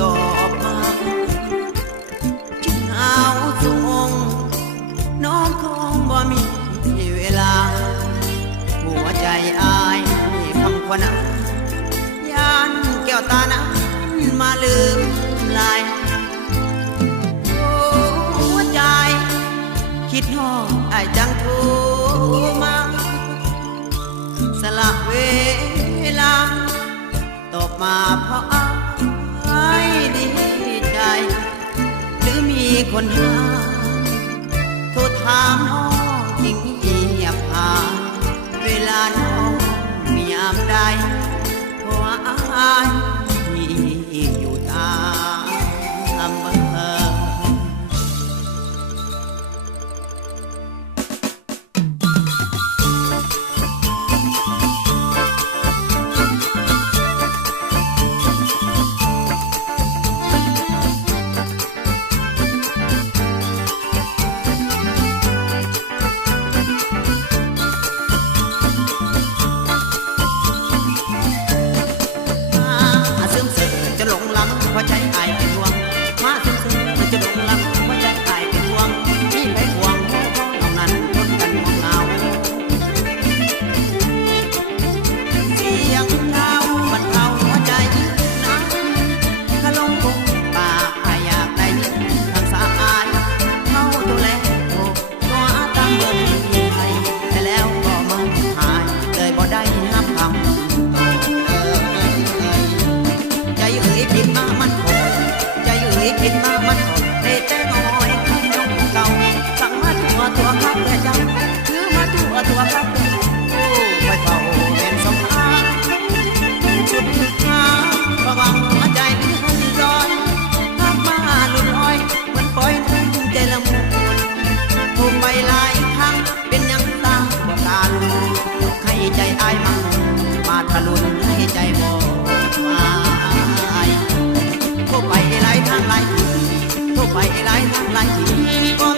ตอบมาจึงเอาส่งน้องคงบ่มีเวลาหัวใจอายมีคำขวัญยานแก้วตานั้นมาลืมลายหัวใจคิดฮอดไอ้จังโทรมาสละเวลาตอบมาเพราะดีใจหรือมีคนหาโทรถามน้องจริงเงียบหายเวลาน้องมียามใดเพราะอายที่อยู่ตามอำเภอหัวใจอายเป็นห่วงมาซึ้งๆจะหลงรักหัวใจอายเป็นห่วงนี่ไปห่วงแค่เหล่านั้นคนกันมองเงาเสียงเท้าบรรเทาหัวใจนะขลงคงป่าอายอยากได้ยินทางสาอายเข้าตัวแลตัวตามเบิ่งไทยแต่แล้วก็มันหายเลยบ่ได้ห้ามคำใจเอ่ยผิดมามันคงใจเอ่ยผิดมามันคงได้แต่น้อยคงยงเก่าสั่งมาตัวครับแต่เจ้าคือมาตัวครับโอ้ไปเฝ้าเป็นสมภารจุดหาระวังหัวใจที่คงรอยทักมาหลุดลอยเหมือนปล่อยทุ่งใจละมุนถูกไปหลายครั้งเป็นยังตาบ่ตาลุให้ใจอายมาทะลุนให้ใจบ่มาโทรไปหลายทางหลายทีโทรไปหลายทางหลายที